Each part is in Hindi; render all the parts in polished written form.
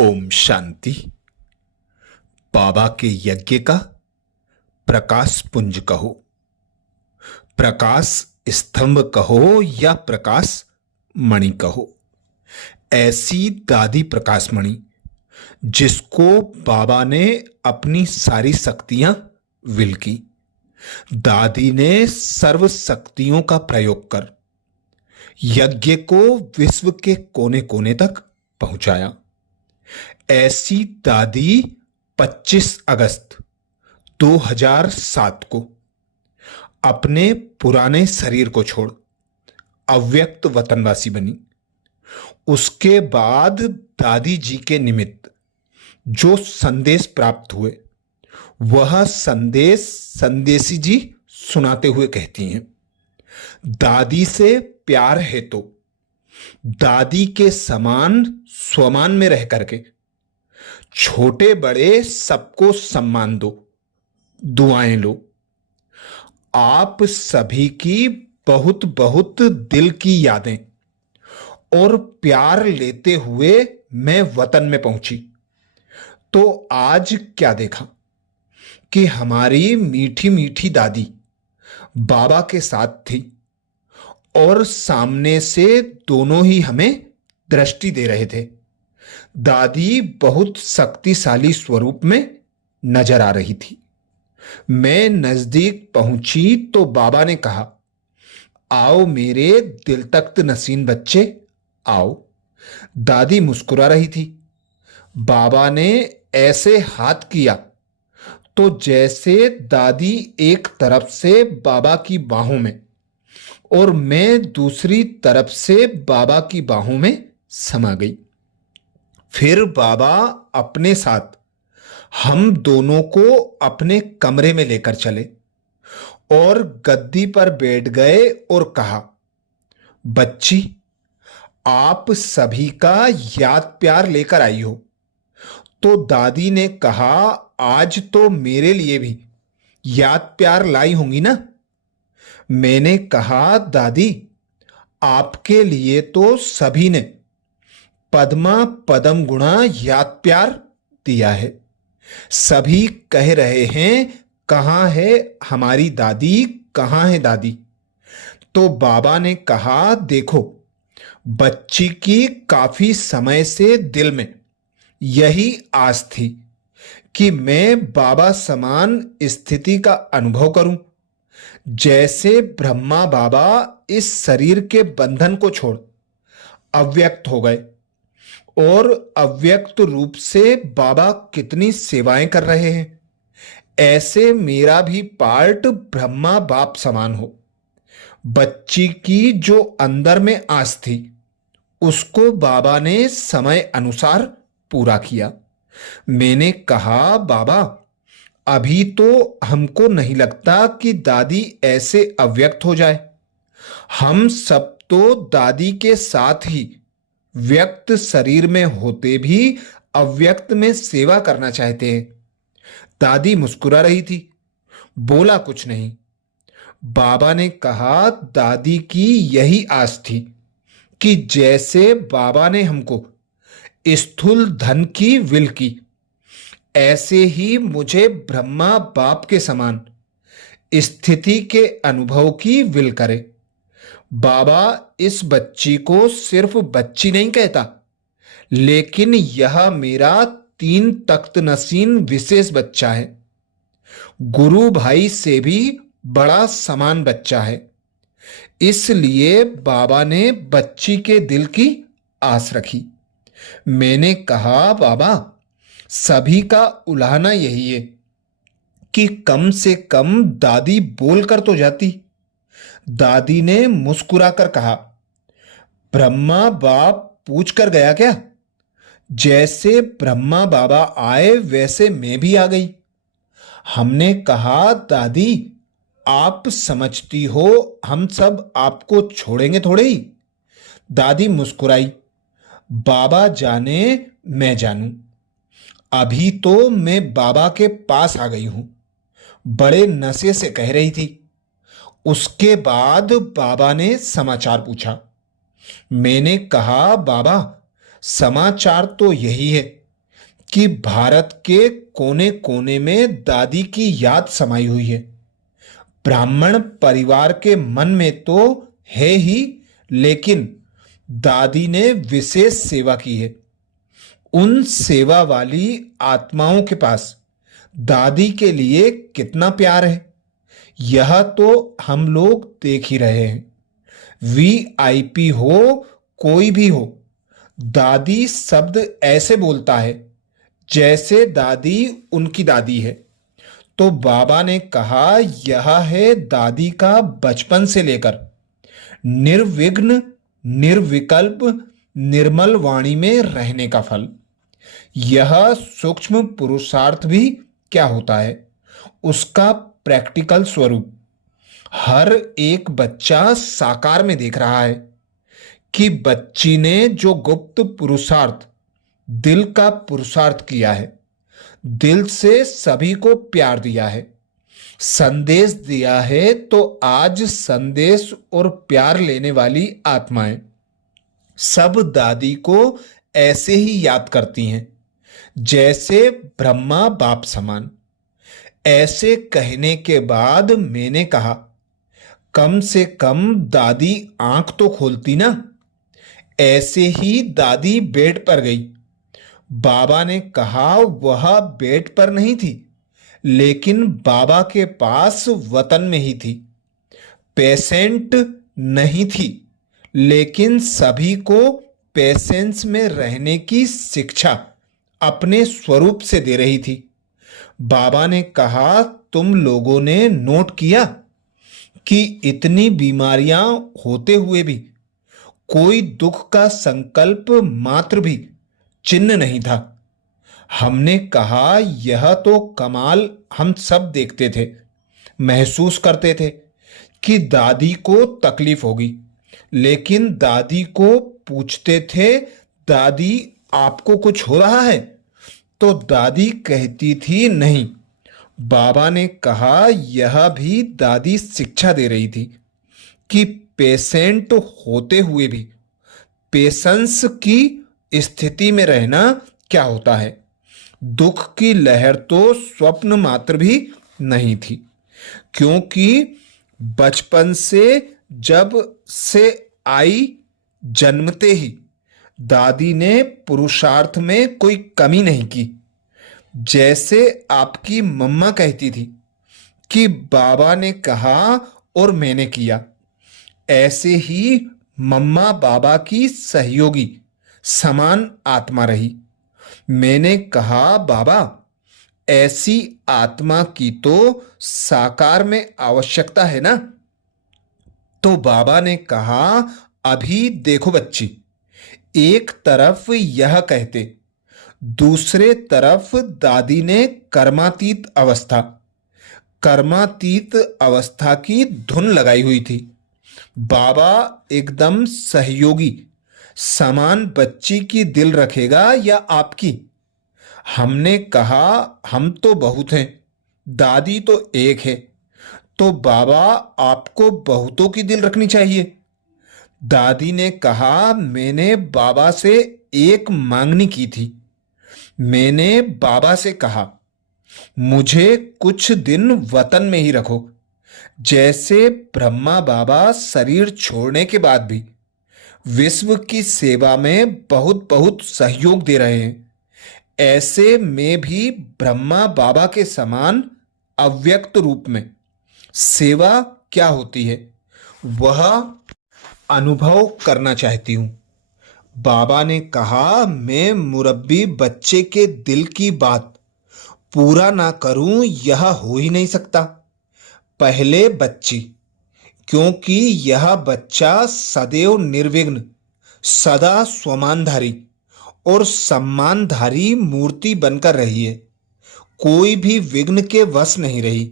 ओम शांति। बाबा के यज्ञ का प्रकाश पुंज कहो, प्रकाश स्तंभ कहो या प्रकाश मणि कहो, ऐसी दादी प्रकाश मणि जिसको बाबा ने अपनी सारी शक्तियां विल की। दादी ने सर्व शक्तियों का प्रयोग कर यज्ञ को विश्व के कोने कोने तक पहुंचाया। ऐसी दादी 25 अगस्त 2007 को अपने पुराने शरीर को छोड़ अव्यक्त वतनवासी बनी। उसके बाद दादी जी के निमित्त जो संदेश प्राप्त हुए वह संदेश संदेशी जी सुनाते हुए कहती हैं, दादी से प्यार है तो दादी के समान स्वमान में रह करके छोटे बड़े सबको सम्मान दो, दुआएं लो। आप सभी की बहुत बहुत दिल की यादें और प्यार लेते हुए मैं वतन में पहुंची तो आज क्या देखा कि हमारी मीठी मीठी दादी बाबा के साथ थी और सामने से दोनों ही हमें दृष्टि दे रहे थे। दादी बहुत शक्तिशाली स्वरूप में नजर आ रही थी। मैं नजदीक पहुंची तो बाबा ने कहा, आओ मेरे दिल तख्त नसीन बच्चे आओ। दादी मुस्कुरा रही थी। बाबा ने ऐसे हाथ किया तो जैसे दादी एक तरफ से बाबा की बाहों में और मैं दूसरी तरफ से बाबा की बाहों में समा गई। फिर बाबा अपने साथ हम दोनों को अपने कमरे में लेकर चले और गद्दी पर बैठ गए और कहा, बच्ची आप सभी का याद प्यार लेकर आई हो। तो दादी ने कहा, आज तो मेरे लिए भी याद प्यार लाई होंगी ना। मैंने कहा, दादी आपके लिए तो सभी ने पद्मा पदम गुणा याद प्यार दिया है। सभी कह रहे हैं, कहां है हमारी दादी, कहां है दादी। तो बाबा ने कहा, देखो बच्ची की काफी समय से दिल में यही आस थी कि मैं बाबा समान स्थिति का अनुभव करूं। जैसे ब्रह्मा बाबा इस शरीर के बंधन को छोड़ अव्यक्त हो गए और अव्यक्त रूप से बाबा कितनी सेवाएं कर रहे हैं, ऐसे मेरा भी पार्ट ब्रह्मा बाप समान हो। बच्ची की जो अंदर में आस थी उसको बाबा ने समय अनुसार पूरा किया। मैंने कहा, बाबा अभी तो हमको नहीं लगता कि दादी ऐसे अव्यक्त हो जाए। हम सब तो दादी के साथ ही व्यक्त शरीर में होते भी अव्यक्त में सेवा करना चाहते हैं। दादी मुस्कुरा रही थी, बोला कुछ नहीं। बाबा ने कहा, दादी की यही आस थी कि जैसे बाबा ने हमको स्थूल धन की विल की, ऐसे ही मुझे ब्रह्मा बाप के समान स्थिति के अनुभव की विल करे। बाबा इस बच्ची को सिर्फ बच्ची नहीं कहता, लेकिन यह मेरा 3 तख्त नसीन विशेष बच्चा है। गुरु भाई से भी बड़ा समान बच्चा है। इसलिए बाबा ने बच्ची के दिल की आस रखी। मैंने कहा, बाबा सभी का उलाहना यही है कि कम से कम दादी बोल कर तो जाती। दादी ने मुस्कुराकर कहा, ब्रह्मा बाप पूछ कर गया क्या? जैसे ब्रह्मा बाबा आए वैसे मैं भी आ गई। हमने कहा, दादी आप समझती हो हम सब आपको छोड़ेंगे थोड़े ही। दादी मुस्कुराई, बाबा जाने मैं जानूं। अभी तो मैं बाबा के पास आ गई हूं, बड़े नशे से कह रही थी। उसके बाद बाबा ने समाचार पूछा। मैंने कहा, बाबा समाचार तो यही है कि भारत के कोने कोने में दादी की याद समाई हुई है। ब्राह्मण परिवार के मन में तो है ही, लेकिन दादी ने विशेष सेवा की है। उन सेवा वाली आत्माओं के पास दादी के लिए कितना प्यार है, यह तो हम लोग देख ही रहे हैं। वीआईपी हो, कोई भी हो, दादी शब्द ऐसे बोलता है जैसे दादी उनकी दादी है। तो बाबा ने कहा, यह है दादी का बचपन से लेकर निर्विघ्न निर्विकल्प निर्मल वाणी में रहने का फल। यह सूक्ष्म पुरुषार्थ भी क्या होता है, उसका प्रैक्टिकल स्वरूप हर एक बच्चा साकार में देख रहा है कि बच्ची ने जो गुप्त पुरुषार्थ, दिल का पुरुषार्थ किया है, दिल से सभी को प्यार दिया है, संदेश दिया है, तो आज संदेश और प्यार लेने वाली आत्माएं सब दादी को ऐसे ही याद करती हैं जैसे ब्रह्मा बाप समान। ऐसे कहने के बाद मैंने कहा, कम से कम दादी आंख तो खोलती ना। ऐसे ही दादी बेड पर गई। बाबा ने कहा, वह बेड पर नहीं थी, लेकिन बाबा के पास वतन में ही थी। पेशेंट नहीं थी, लेकिन सभी को पेशेंस में रहने की शिक्षा अपने स्वरूप से दे रही थी। बाबा ने कहा, तुम लोगों ने नोट किया कि इतनी बीमारियां होते हुए भी कोई दुख का संकल्प मात्र भी चिन्ह नहीं था। हमने कहा, यह तो कमाल हम सब देखते थे, महसूस करते थे कि दादी को तकलीफ होगी, लेकिन दादी को पूछते थे, दादी आपको कुछ हो रहा है? तो दादी कहती थी नहीं। बाबा ने कहा, यह भी दादी शिक्षा दे रही थी कि पेशेंट होते हुए भी पेशेंस की स्थिति में रहना क्या होता है। दुख की लहर तो स्वप्न मात्र भी नहीं थी, क्योंकि बचपन से जब से आई, जन्मते ही दादी ने पुरुषार्थ में कोई कमी नहीं की। जैसे आपकी मम्मा कहती थी कि बाबा ने कहा और मैंने किया, ऐसे ही मम्मा बाबा की सहयोगी समान आत्मा रही। मैंने कहा, बाबा ऐसी आत्मा की तो साकार में आवश्यकता है ना? तो बाबा ने कहा, अभी देखो बच्ची, एक तरफ यह कहते, दूसरे तरफ दादी ने कर्मातीत अवस्था की धुन लगाई हुई थी। बाबा एकदम सहयोगी समान बच्ची की दिल रखेगा या आपकी? हमने कहा, हम तो बहुत हैं, दादी तो एक है। तो बाबा आपको बहुतों की दिल रखनी चाहिए। दादी ने कहा, मैंने बाबा से एक मांगनी की थी। मैंने बाबा से कहा, मुझे कुछ दिन वतन में ही रखो। जैसे ब्रह्मा बाबा शरीर छोड़ने के बाद भी विश्व की सेवा में बहुत बहुत सहयोग दे रहे हैं, ऐसे में भी ब्रह्मा बाबा के समान अव्यक्त रूप में सेवा क्या होती है, वह अनुभव करना चाहती हूं। बाबा ने कहा, मैं मुरब्बी बच्चे के दिल की बात पूरा ना करूं, यह हो ही नहीं सकता। पहले बच्ची, क्योंकि यह बच्चा सदैव निर्विघ्न, सदा स्वमानधारी और सम्मानधारी मूर्ति बनकर रही है। कोई भी विघ्न के वश नहीं रही,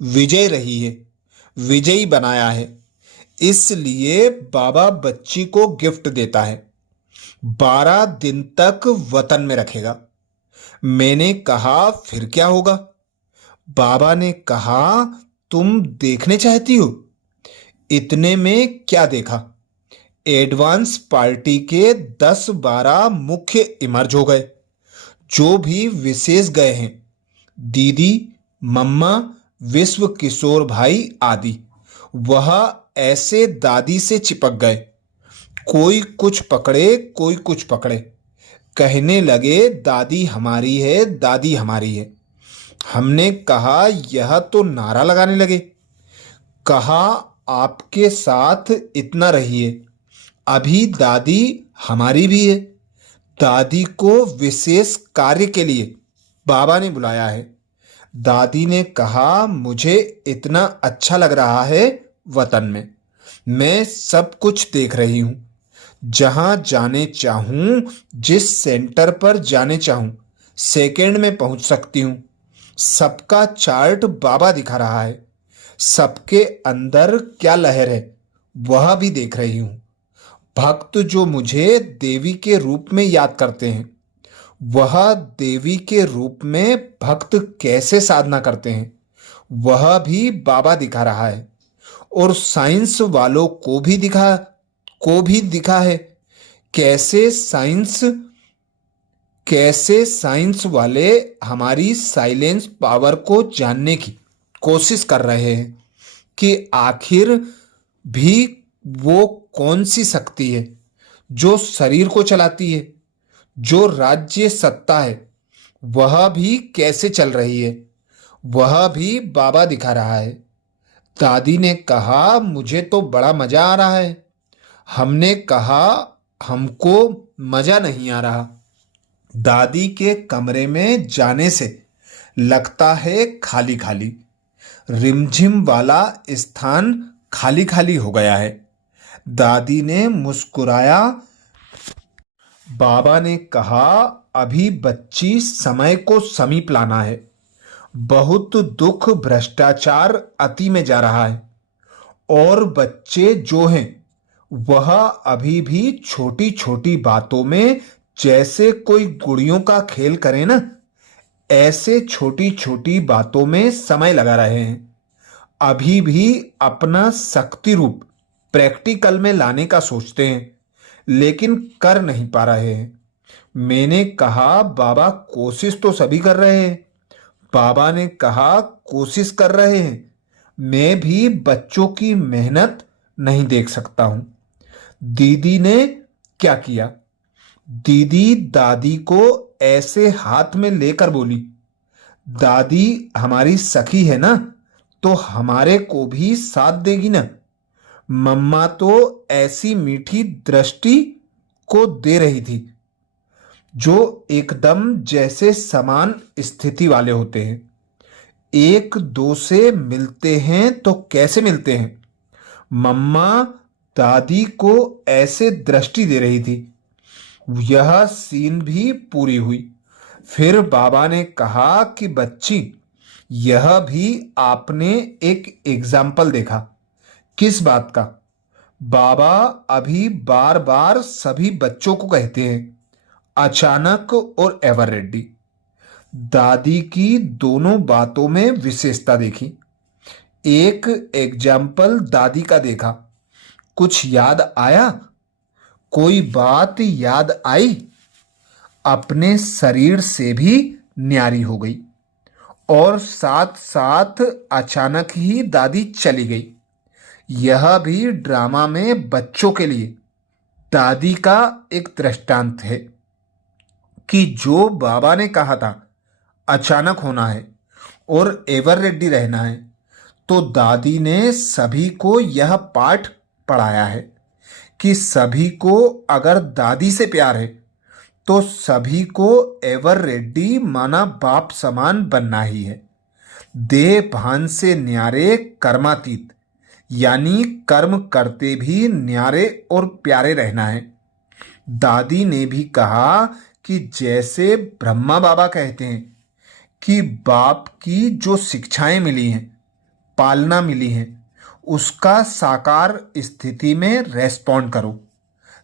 विजय रही है, विजयी बनाया है। इसलिए बाबा बच्ची को गिफ्ट देता है, 12 दिन तक वतन में रखेगा। मैंने कहा, फिर क्या होगा? बाबा ने कहा, तुम देखने चाहती हो? इतने में क्या देखा, एडवांस पार्टी के 10-12 मुख्य इमर्ज हो गए, जो भी विशेष गए हैं, दीदी, मम्मा, विश्व किशोर भाई आदि, वह ऐसे दादी से चिपक गए। कोई कुछ पकड़े, कोई कुछ पकड़े, कहने लगे दादी हमारी है, दादी हमारी है। हमने कहा यह तो नारा लगाने लगे। कहा आपके साथ इतना रहिए, अभी दादी हमारी भी है। दादी को विशेष कार्य के लिए बाबा ने बुलाया है। दादी ने कहा मुझे इतना अच्छा लग रहा है वतन में, मैं सब कुछ देख रही हूँ। जहाँ जाने चाहूँ, जिस सेंटर पर जाने चाहूँ, सेकंड में पहुँच सकती हूँ। सबका चार्ट बाबा दिखा रहा है। सबके अंदर क्या लहर है वह भी देख रही हूँ। भक्त जो मुझे देवी के रूप में याद करते हैं, वह देवी के रूप में भक्त कैसे साधना करते हैं वह भी बाबा दिखा रहा है। और साइंस वालों को भी दिखा है। कैसे साइंस वाले हमारी साइलेंस पावर को जानने की कोशिश कर रहे हैं कि आखिर भी वो कौन सी शक्ति है जो शरीर को चलाती है, जो राज्य सत्ता है वह भी कैसे चल रही है, वह भी बाबा दिखा रहा है। दादी ने कहा मुझे तो बड़ा मजा आ रहा है। हमने कहा हमको मजा नहीं आ रहा। दादी के कमरे में जाने से लगता है खाली खाली, रिमझिम वाला स्थान खाली खाली हो गया है। दादी ने मुस्कुराया। बाबा ने कहा अभी बच्ची समय को समीप लाना है। बहुत दुख भ्रष्टाचार अति में जा रहा है और बच्चे जो हैं वह अभी भी छोटी छोटी बातों में जैसे कोई गुड़ियों का खेल करे ना, ऐसे छोटी छोटी बातों में समय लगा रहे हैं। अभी भी अपना शक्ति रूप प्रैक्टिकल में लाने का सोचते हैं लेकिन कर नहीं पा रहे हैं। मैंने कहा बाबा कोशिश तो सभी कर रहे हैं। बाबा ने कहा कोशिश कर रहे हैं, मैं भी बच्चों की मेहनत नहीं देख सकता हूं। दीदी ने क्या किया? दीदी दादी को ऐसे हाथ में लेकर बोली, दादी हमारी सखी है ना, तो हमारे को भी साथ देगी ना। मम्मा तो ऐसी मीठी दृष्टि को दे रही थी जो एकदम जैसे समान स्थिति वाले होते हैं। एक दो से मिलते हैं तो कैसे मिलते हैं? मम्मा दादी को ऐसे दृष्टि दे रही थी। यह सीन भी पूरी हुई। फिर बाबा ने कहा कि बच्ची, यह भी आपने एक एग्जाम्पल देखा। किस बात का? बाबा अभी बार बार सभी बच्चों को कहते हैं, अचानक और एवर रेडी। दादी की दोनों बातों में विशेषता देखी। एक एग्जाम्पल दादी का देखा, कुछ याद आया? कोई बात याद आई? अपने शरीर से भी न्यारी हो गई और साथ साथ अचानक ही दादी चली गई। यह भी ड्रामा में बच्चों के लिए दादी का एक दृष्टांत है कि जो बाबा ने कहा था अचानक होना है और एवर रेडी रहना है, तो दादी ने सभी को यह पाठ पढ़ाया है कि सभी को अगर दादी से प्यार है तो सभी को एवर रेडी माना बाप समान बनना ही है। देह भान से न्यारे कर्मातीत, यानी कर्म करते भी न्यारे और प्यारे रहना है। दादी ने भी कहा कि जैसे ब्रह्मा बाबा कहते हैं कि बाप की जो शिक्षाएं मिली हैं, पालना मिली हैं, उसका साकार स्थिति में रेस्पॉन्ड करो।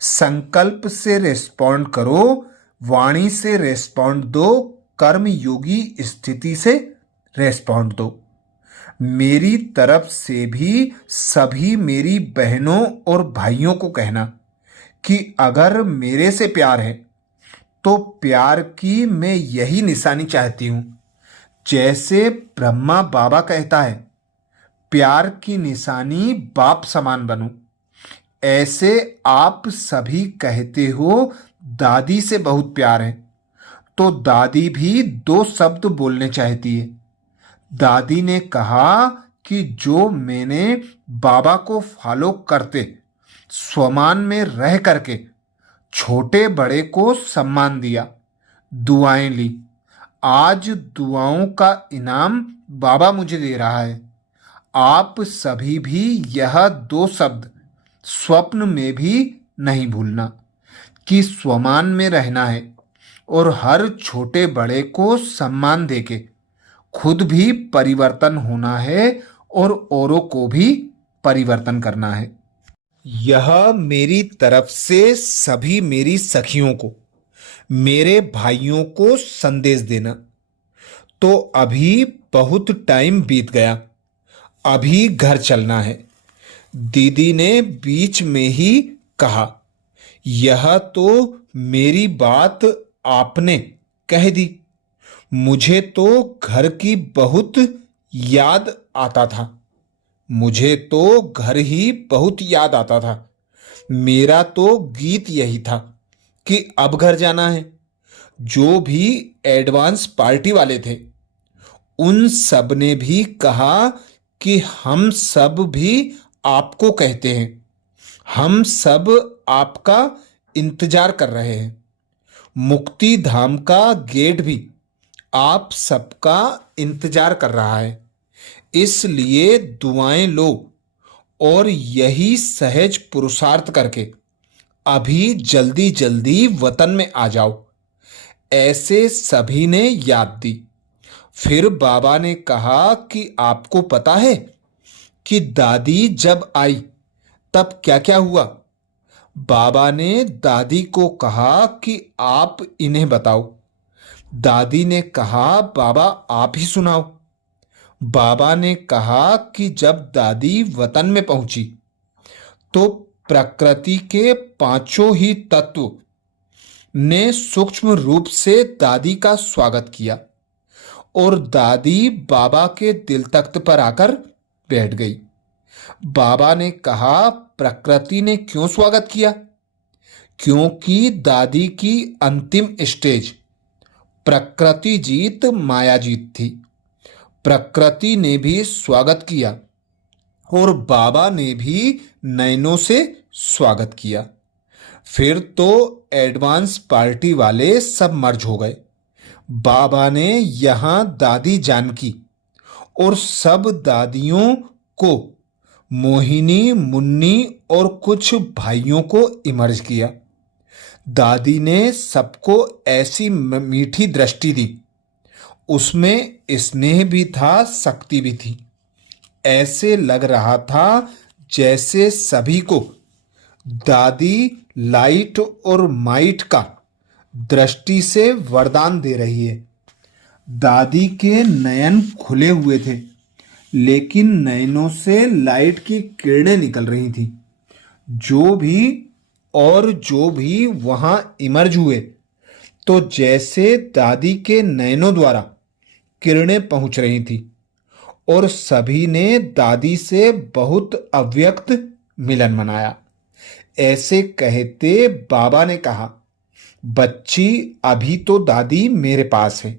संकल्प से रेस्पॉन्ड करो, वाणी से रेस्पॉन्ड दो, कर्म योगी स्थिति से रेस्पॉन्ड दो। मेरी तरफ से भी सभी मेरी बहनों और भाइयों को कहना कि अगर मेरे से प्यार है तो प्यार की मैं यही निशानी चाहती हूं। जैसे ब्रह्मा बाबा कहता है, प्यार की निशानी बाप समान बनो, ऐसे आप सभी कहते हो दादी से बहुत प्यार है। तो दादी भी दो शब्द बोलने चाहती है। दादी ने कहा कि जो मैंने बाबा को फॉलो करते स्वमान में रह करके छोटे बड़े को सम्मान दिया, दुआएं ली, आज दुआओं का इनाम बाबा मुझे दे रहा है। आप सभी भी यह दो शब्द स्वप्न में भी नहीं भूलना कि स्वमान में रहना है और हर छोटे बड़े को सम्मान देके खुद भी परिवर्तन होना है और औरों को भी परिवर्तन करना है। यह मेरी तरफ से सभी मेरी सखियों को, मेरे भाइयों को संदेश देना। तो अभी बहुत टाइम बीत गया, अभी घर चलना है। दीदी ने बीच में ही कहा, यह तो मेरी बात आपने कह दी। मुझे तो घर की बहुत याद आता था। मुझे तो घर ही बहुत याद आता था। मेरा तो गीत यही था कि अब घर जाना है। जो भी एडवांस पार्टी वाले थे उन सब ने भी कहा कि हम सब भी आपको कहते हैं, हम सब आपका इंतजार कर रहे हैं। मुक्ति धाम का गेट भी आप सबका इंतजार कर रहा है। इसलिए दुआएं लो और यही सहज पुरुषार्थ करके अभी जल्दी जल्दी वतन में आ जाओ। ऐसे सभी ने याद दी। फिर बाबा ने कहा कि आपको पता है कि दादी जब आई तब क्या क्या हुआ। बाबा ने दादी को कहा कि आप इन्हें बताओ। दादी ने कहा, बाबा आप ही सुनाओ। बाबा ने कहा कि जब दादी वतन में पहुंची तो प्रकृति के पांचों ही तत्व ने सूक्ष्म रूप से दादी का स्वागत किया और दादी बाबा के दिल तख्त पर आकर बैठ गई। बाबा ने कहा, प्रकृति ने क्यों स्वागत किया? क्योंकि दादी की अंतिम स्टेज प्रकृति जीत माया जीत थी। प्रकृति ने भी स्वागत किया और बाबा ने भी नयनों से स्वागत किया। फिर तो एडवांस पार्टी वाले सब मर्ज हो गए। बाबा ने यहां दादी जानकी और सब दादियों को, मोहिनी, मुन्नी और कुछ भाइयों को इमर्ज किया। दादी ने सबको ऐसी मीठी दृष्टि दी, उसमें स्नेह भी था, शक्ति भी थी। ऐसे लग रहा था जैसे सभी को दादी लाइट और माइट का दृष्टि से वरदान दे रही है। दादी के नयन खुले हुए थे, लेकिन नयनों से लाइट की किरणें निकल रही थी। जो भी वहां इमर्ज हुए तो जैसे दादी के नयनों द्वारा किरणें पहुंच रही थी और सभी ने दादी से बहुत अव्यक्त मिलन मनाया। ऐसे कहते बाबा ने कहा, बच्ची अभी तो दादी मेरे पास है।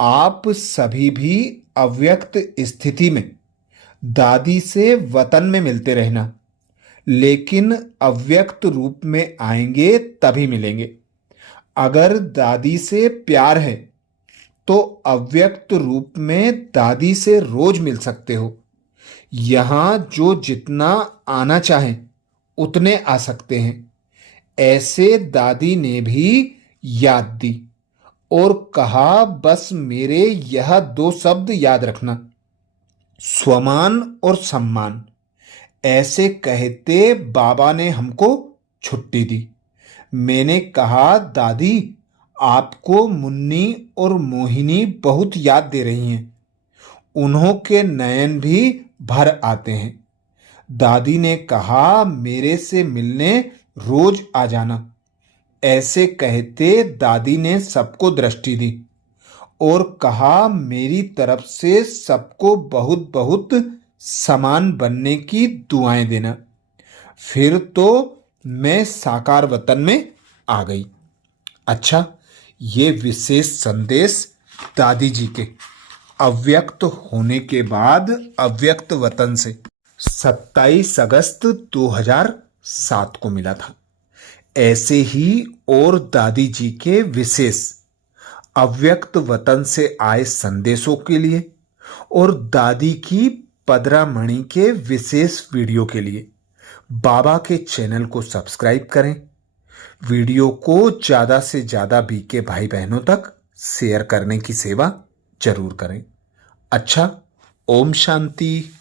आप सभी भी अव्यक्त स्थिति में दादी से वतन में मिलते रहना, लेकिन अव्यक्त रूप में आएंगे तभी मिलेंगे। अगर दादी से प्यार है तो अव्यक्त रूप में दादी से रोज मिल सकते हो। यहां जो जितना आना चाहें उतने आ सकते हैं। ऐसे दादी ने भी याद दी और कहा, बस मेरे यह दो शब्द याद रखना, स्वमान और सम्मान। ऐसे कहते बाबा ने हमको छुट्टी दी। मैंने कहा, दादी आपको मुन्नी और मोहिनी बहुत याद दे रही हैं, उन्हों के नयन भी भर आते हैं। दादी ने कहा, मेरे से मिलने रोज आ जाना। ऐसे कहते दादी ने सबको दृष्टि दी और कहा, मेरी तरफ से सबको बहुत बहुत समान बनने की दुआएं देना। फिर तो मैं साकार वतन में आ गई। अच्छा, ये विशेष संदेश दादी जी के अव्यक्त होने के बाद अव्यक्त वतन से 27 अगस्त 2007 को मिला था। ऐसे ही और दादी जी के विशेष अव्यक्त वतन से आए संदेशों के लिए और दादी की पदरामणि के विशेष वीडियो के लिए बाबा के चैनल को सब्सक्राइब करें। वीडियो को ज्यादा से ज्यादा बीके भाई बहनों तक शेयर करने की सेवा जरूर करें। अच्छा, ओम शांति।